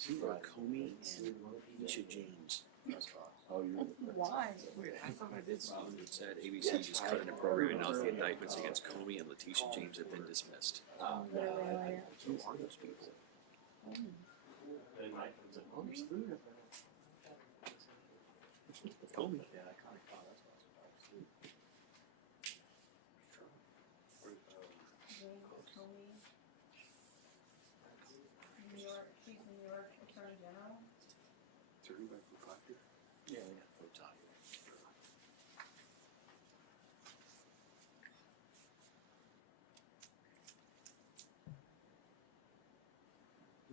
Comey and Keisha James. Why? Wait, I thought I did something that said ABC just cut an program and announced the indictments against Comey and Letitia James have been dismissed. Who are those people? Comey. New York, she's New York Attorney General. Yeah, they got no tie.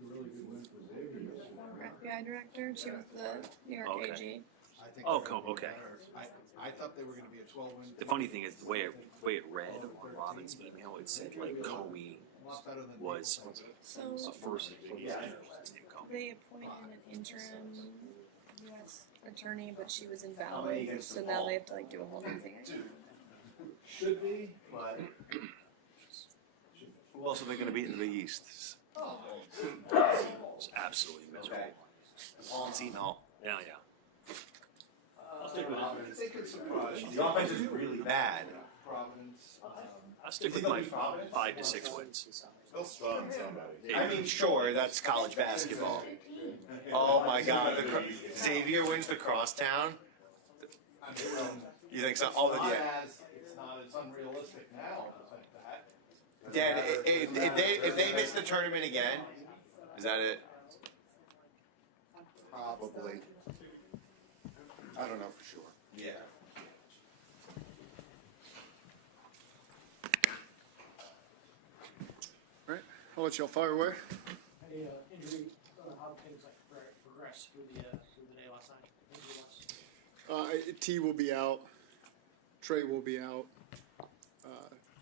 Really good win for Xavier. Former FBI director. She was the New York Okay. AG. I think Oh, they're gonna be okay. better. I thought they were going to be a 12-win. The funny thing is the way it read on Robin's email, it said like Comey was So a first name Comey. they appointed an interim U.S. attorney, but she was invalid. So now they have to like do a whole new thing. Should be, but Who else are they going to beat in the Big East? It's absolutely miserable. Paul Hall. Yeah. I'll stick with they could surprise you. The offense is really bad. Providence. I'll stick with my 5 to 6 wins. They'll stun somebody. I mean, sure, that's college basketball. Oh my God, Xavier wins the crosstown. You think so? Oh, yeah. It's not as unrealistic now to think that. Dan, if they miss the tournament again, is that it? Probably. I don't know for sure. Yeah. Right, I'll let y'all fire away. Any injury, how things like progressed through the day last night? Injury-wise? T will be out. Trey will be out.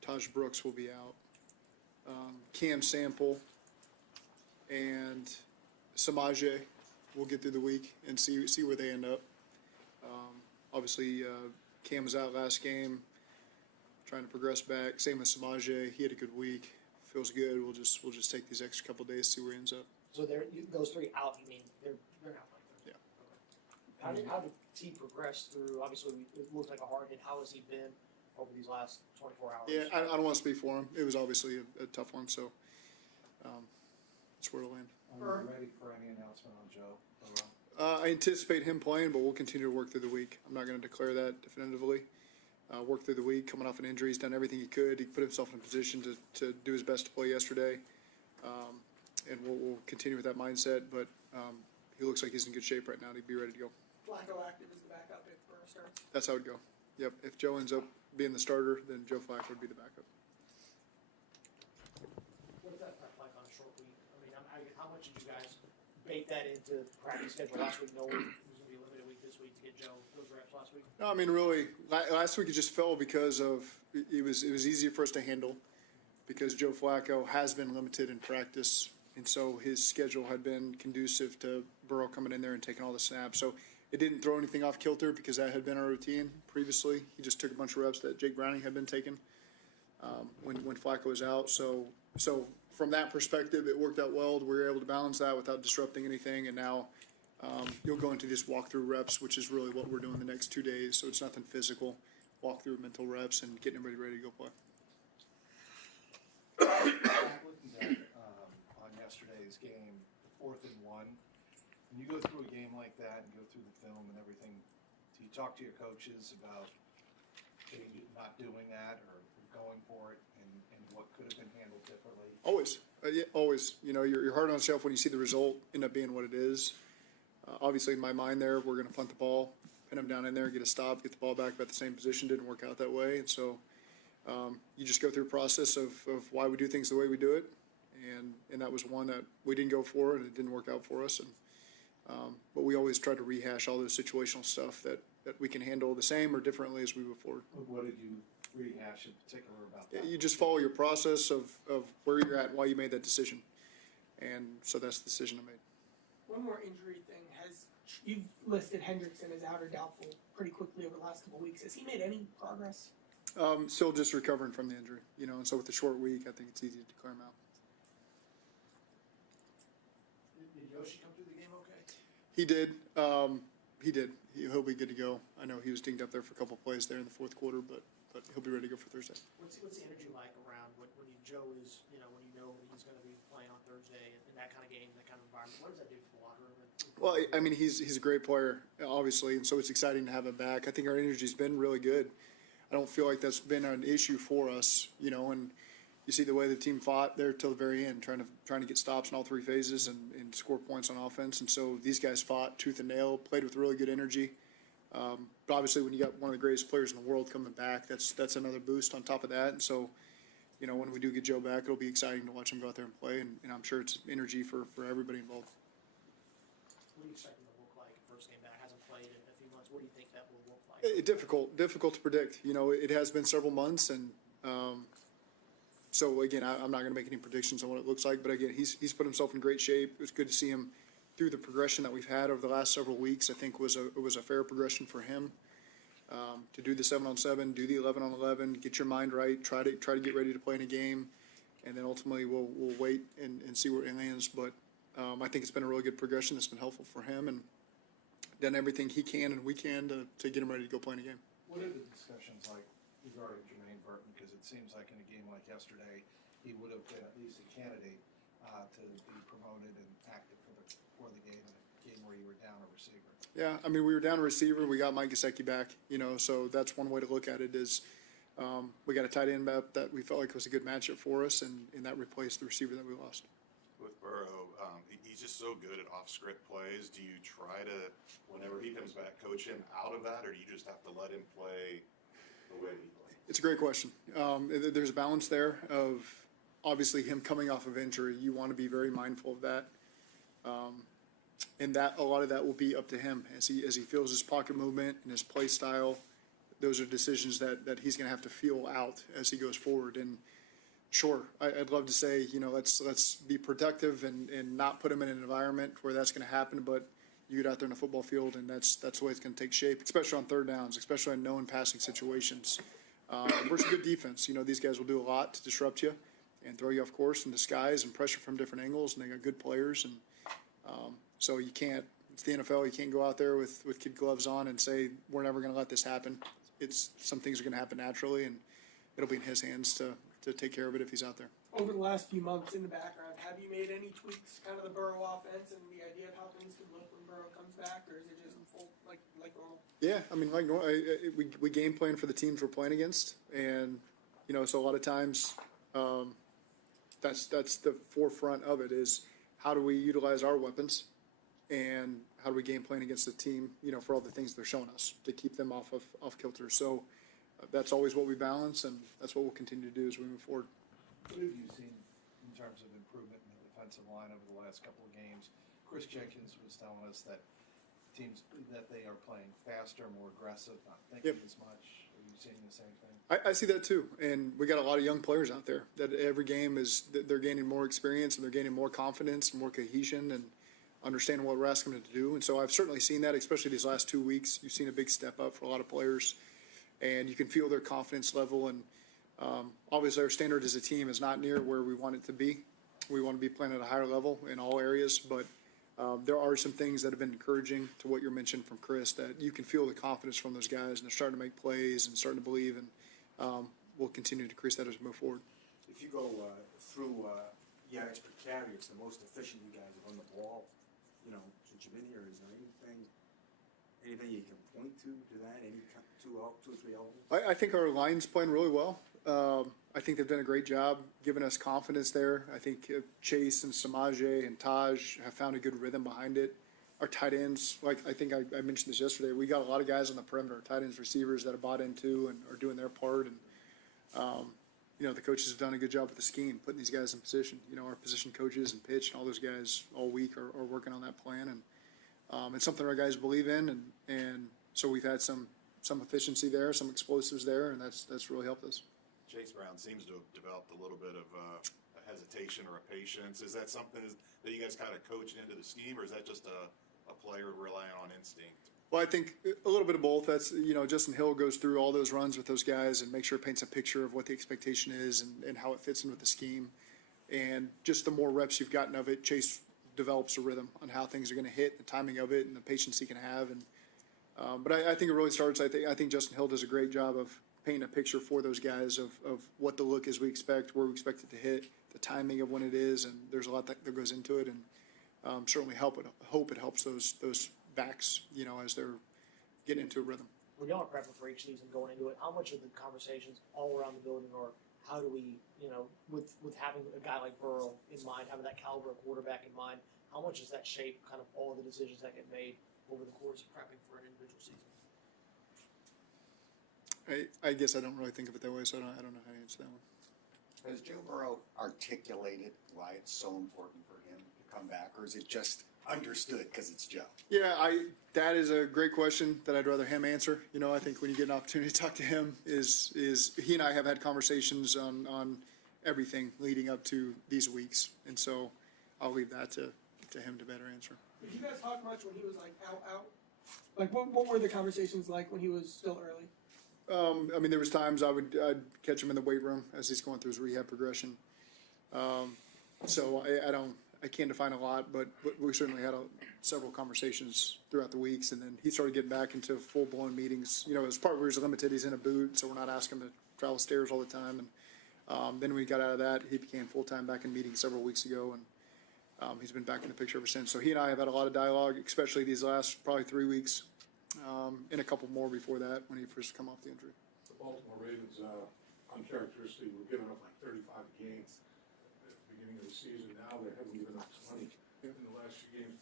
Taj Brooks will be out. Cam Sample and Samaje will get through the week and see where they end up. Obviously, Cam was out last game, trying to progress back. Same with Samaje. He had a good week. Feels good. We'll just take these extra couple days, see where he ends up. So those three out, you mean they're not playing? Yeah. Okay. How did T progress through? Obviously, it looked like a hard hit. How has he been over these last 24 hours? Yeah, I don't want to speak for him. It was obviously a tough one, so that's where it'll land. Are you ready for any announcement on Joe Burrow? I anticipate him playing, but we'll continue to work through the week. I'm not going to declare that definitively. Work through the week, coming off an injury, he's done everything he could. He put himself in a position to do his best to play yesterday, and we'll continue with that mindset. But he looks like he's in good shape right now. He'd be ready to go. Flacco active as the backup if Burrow starts. That's how it'd go. Yep. If Joe ends up being the starter, then Joe Flacco would be the backup. What does that prep like on a short week? I mean, how much did you guys bake that into practice schedule last week, knowing it was going to be a limited week this week to get Joe those reps last week? No, I mean, really, last week it just fell because of it was easier for us to handle because Joe Flacco has been limited in practice, and so his schedule had been conducive to Burrow coming in there and taking all the snaps. So it didn't throw anything off kilter because that had been our routine previously. He just took a bunch of reps that Jake Browning had been taking when Flacco was out. So from that perspective, it worked out well. We were able to balance that without disrupting anything, and now you'll go into just walkthrough reps, which is really what we're doing the next 2 days. So it's nothing physical. Walk through mental reps and getting everybody ready to go play. Looking at on yesterday's game, 4th and 1. When you go through a game like that and go through the film and everything, do you talk to your coaches about not doing that or going for it and what could have been handled differently? Always. Yeah, always. You know, you're hard on yourself when you see the result end up being what it is. Obviously, in my mind there, we're going to punt the ball, pin them down in there, get a stop, get the ball back about the same position. Didn't work out that way. And so you just go through a process of why we do things the way we do it. And that was one that we didn't go for, and it didn't work out for us. But we always try to rehash all those situational stuff that we can handle the same or differently as we move forward. What did you rehash in particular about that? You just follow your process of where you're at and why you made that decision. And so that's the decision I made. One more injury thing. You've listed Hendrickson as out or doubtful pretty quickly over the last couple of weeks. Has he made any progress? Still just recovering from the injury, you know, and so with the short week, I think it's easy to declare him out. Did Yoshi come through the game okay? He did. He'll be good to go. I know he was dinged up there for a couple plays there in the fourth quarter, but he'll be ready to go for Thursday. What's the energy like around when Joe is, when you know that he's going to be playing on Thursday in that kind of game, that kind of environment? What does that do for the locker room? Well, I mean, he's a great player, obviously, and so it's exciting to have him back. I think our energy's been really good. I don't feel like that's been an issue for us, and you see the way the team fought there till the very end, trying to get stops in all three phases and score points on offense. And so these guys fought tooth and nail, played with really good energy. But obviously, when you got one of the greatest players in the world coming back, that's another boost on top of that. And so, when we do get Joe back, it'll be exciting to watch him go out there and play. And I'm sure it's energy for everybody involved. What do you expect him to look like first game back? Hasn't played in a few months. What do you think that will look like? Difficult to predict. It has been several months, and so again, I'm not going to make any predictions on what it looks like. But again, he's put himself in great shape. It was good to see him through the progression that we've had over the last several weeks. I think it was a fair progression for him to do the 7-on-7, do the 11-on-11, get your mind right, try to get ready to play in a game, and then ultimately we'll wait and see where it lands. But I think it's been a really good progression that's been helpful for him, and done everything he can and we can to get him ready to go play in a game. What are the discussions like regarding Jermaine Burton? Because it seems like in a game like yesterday, he would have been at least a candidate to be promoted and active for the game in a game where you were down a receiver. Yeah, I mean, we were down a receiver. We got Mike Gesicki back, so that's one way to look at it is we got a tight end that we felt like was a good matchup for us, and that replaced the receiver that we lost. With Burrow, he's just so good at off-script plays. Do you try to, whenever he comes back, coach him out of that, or do you just have to let him play the way he plays? It's a great question. There's a balance there of obviously him coming off of injury. You want to be very mindful of that. And that a lot of that will be up to him as he feels his pocket movement and his play style. Those are decisions that he's going to have to feel out as he goes forward. And sure, I'd love to say, let's be productive and not put him in an environment where that's going to happen. But you get out there in the football field, and that's the way it's going to take shape, especially on third downs, especially in known passing situations. Versus good defense. These guys will do a lot to disrupt you and throw you off course and disguise and pressure from different angles, and they got good players. And so you can't, it's the NFL, you can't go out there with kid gloves on and say, we're never going to let this happen. Some things are going to happen naturally, and it'll be in his hands to take care of it if he's out there. Over the last few months in the background, have you made any tweaks, kind of the Burrow offense and the idea of how things could look when Burrow comes back, or is it just full, like normal? Yeah, I mean, like normal. We game plan for the teams we're playing against, and so a lot of times that's the forefront of it is how do we utilize our weapons, and how do we game plan against the team, for all the things they're showing us to keep them off kilter. So that's always what we balance, and that's what we'll continue to do as we move forward. What have you seen in terms of improvement in the defensive line over the last couple of games? Chris Jenkins was telling us that teams that they are playing faster, more aggressive, not thinking as much. Are you seeing the same thing? I see that too, and we got a lot of young players out there that every game they're gaining more experience and they're gaining more confidence and more cohesion and understanding what we're asking them to do. And so I've certainly seen that, especially these last 2 weeks. You've seen a big step up for a lot of players, and you can feel their confidence level. And obviously our standard as a team is not near where we want it to be. We want to be playing at a higher level in all areas, but there are some things that have been encouraging to what you mentioned from Chris, that you can feel the confidence from those guys, and they're starting to make plays and starting to believe, and we'll continue to increase that as we move forward. If you go through yards per carry, it's the most efficient you guys have on the ball, since you've been here. Is there anything you can point to that? Any two or three elements? I think our line's playing really well. I think they've done a great job giving us confidence there. I think Chase and Samaje and Taj have found a good rhythm behind it. Our tight ends, I think I mentioned this yesterday, we got a lot of guys on the perimeter, tight ends, receivers that have bought into and are doing their part. And, the coaches have done a good job with the scheme, putting these guys in position. Our position coaches and pitch and all those guys all week are working on that plan. And it's something our guys believe in. And so we've had some efficiency there, some explosives there, and that's really helped us. Chase Brown seems to have developed a little bit of a hesitation or a patience. Is that something that you guys kind of coach into the scheme, or is that just a player relying on instinct? Well, I think a little bit of both. That's, Justin Hill goes through all those runs with those guys and makes sure it paints a picture of what the expectation is and how it fits in with the scheme. And just the more reps you've gotten of it, Chase develops a rhythm on how things are going to hit, the timing of it, and the patience he can have. And but I think it really starts. I think Justin Hill does a great job of painting a picture for those guys of what the look is we expect, where we expect it to hit, the timing of when it is, and there's a lot that goes into it. And certainly hope it helps those backs, as they're getting into a rhythm. When y'all are prepping for each season going into it, how much of the conversations all around the building are how do we, with having a guy like Burrow in mind, having that caliber of quarterback in mind, how much does that shape kind of all the decisions that get made over the course of prepping for an individual season? I guess I don't really think of it that way, so I don't know how to answer that one. Has Joe Burrow articulated why it's so important for him to come back, or is it just understood because it's Joe? Yeah, that is a great question that I'd rather him answer. I think when you get an opportunity to talk to him, is he and I have had conversations on everything leading up to these weeks, and so I'll leave that to him to better answer. Did you guys talk much when he was like out? Like what were the conversations like when he was still early? There was times I'd catch him in the weight room as he's going through his rehab progression. So I can't define a lot, but we certainly had several conversations throughout the weeks, and then he started getting back into full-blown meetings. As part where he's limited, he's in a boot, so we're not asking him to travel stairs all the time. And then when he got out of that, he became full-time back in meetings several weeks ago, and he's been back in the picture ever since. So he and I have had a lot of dialogue, especially these last probably 3 weeks, and a couple more before that when he first come off the injury. The Baltimore Ravens, uncharacteristically, were giving up like 35 games at the beginning of the season. Now they haven't given up 20 in the last few games.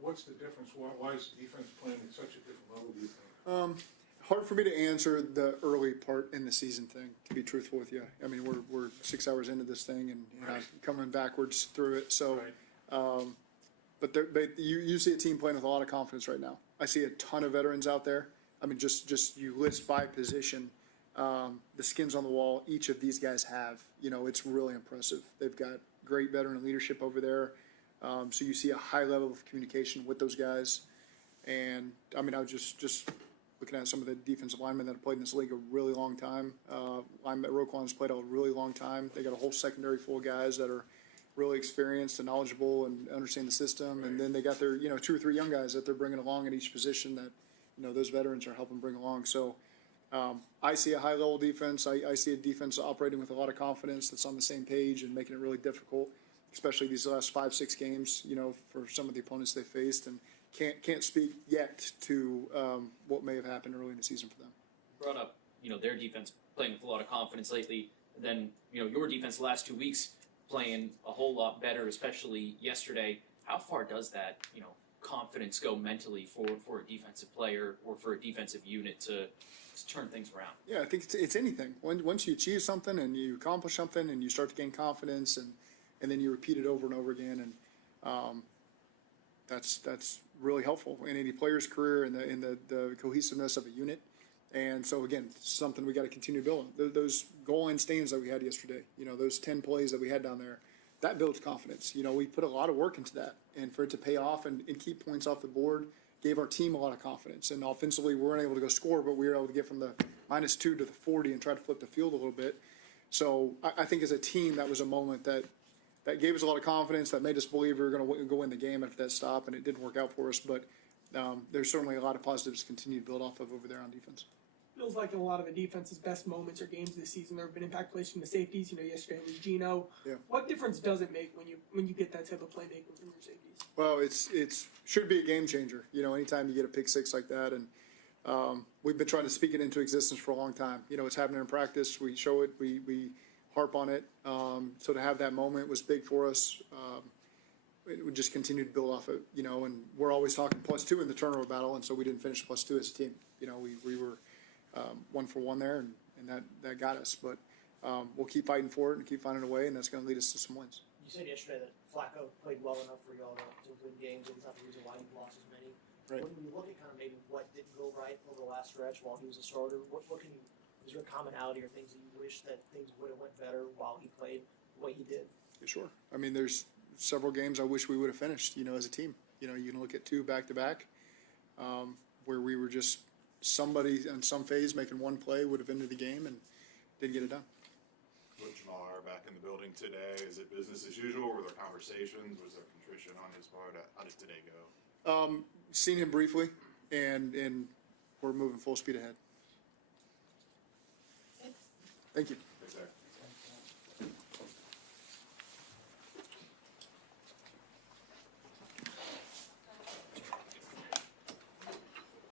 What's the difference? Why is the defense playing at such a different level, do you think? Hard for me to answer the early part in the season thing, to be truthful with you. We're 6 hours into this thing and Right. coming backwards through it. So, Right. but you see a team playing with a lot of confidence right now. I see a ton of veterans out there. Just you list by position, the skins on the wall each of these guys have. It's really impressive. They've got great veteran leadership over there. So you see a high level of communication with those guys. And I was just looking at some of the defensive linemen that have played in this league a really long time. Roquan's played a really long time. They got a whole secondary full of guys that are really experienced and knowledgeable and understand the system. And then they got their 2 or 3 young guys that they're bringing along at each position that those veterans are helping bring along. So I see a high level defense. I see a defense operating with a lot of confidence that's on the same page and making it really difficult, especially these last 5-6 games, for some of the opponents they faced, and can't speak yet to what may have happened early in the season for them. Brought up, their defense playing with a lot of confidence lately. And then, your defense the last 2 weeks playing a whole lot better, especially yesterday. How far does that, confidence go mentally for a defensive player or for a defensive unit to turn things around? Yeah, I think it's anything. Once you achieve something and you accomplish something and you start to gain confidence and then you repeat it over and over again, and that's really helpful in any player's career and the cohesiveness of a unit. And so again, something we got to continue building. Those goal line stands that we had yesterday, those 10 plays that we had down there, that builds confidence. We put a lot of work into that, and for it to pay off and keep points off the board gave our team a lot of confidence. And offensively, we weren't able to go score, but we were able to get from the -2 to the 40 and try to flip the field a little bit. So I think as a team, that was a moment that gave us a lot of confidence, that made us believe we were going to go win the game after that stop, and it didn't work out for us. But there's certainly a lot of positives to continue to build off of over there on defense. Feels like in a lot of the defense's best moments or games this season, there have been impact plays from the safeties. Yesterday was Gino. Yeah. What difference does it make when you get that type of playmaking from your safeties? Well, it's should be a game changer. Anytime you get a pick six like that, and we've been trying to speak it into existence for a long time. It's happening in practice. We show it. We harp on it. So to have that moment was big for us. It would just continue to build off it. And we're always talking +2 in the turnover battle, and so we didn't finish +2 as a team. We were 1 for 1 there, and that got us. But we'll keep fighting for it and keep finding a way, and that's going to lead us to some wins. You said yesterday that Flacco played well enough for y'all to win games. It was not the reason why you lost as many. Right. When we look at kind of maybe what didn't go right over the last stretch while he was a starter, is there a commonality or things that you wish that things would have went better while he played the way he did? Yeah, sure. There's several games I wish we would have finished, as a team. You can look at 2 back-to-back where we were just somebody in some phase making 1 play would have ended the game and didn't get it done. Coach Maher back in the building today. Is it business as usual? Were there conversations? Was there cushion on his part? How did today go? Seen him briefly, and we're moving full speed ahead. Thank you. Thanks, Eric.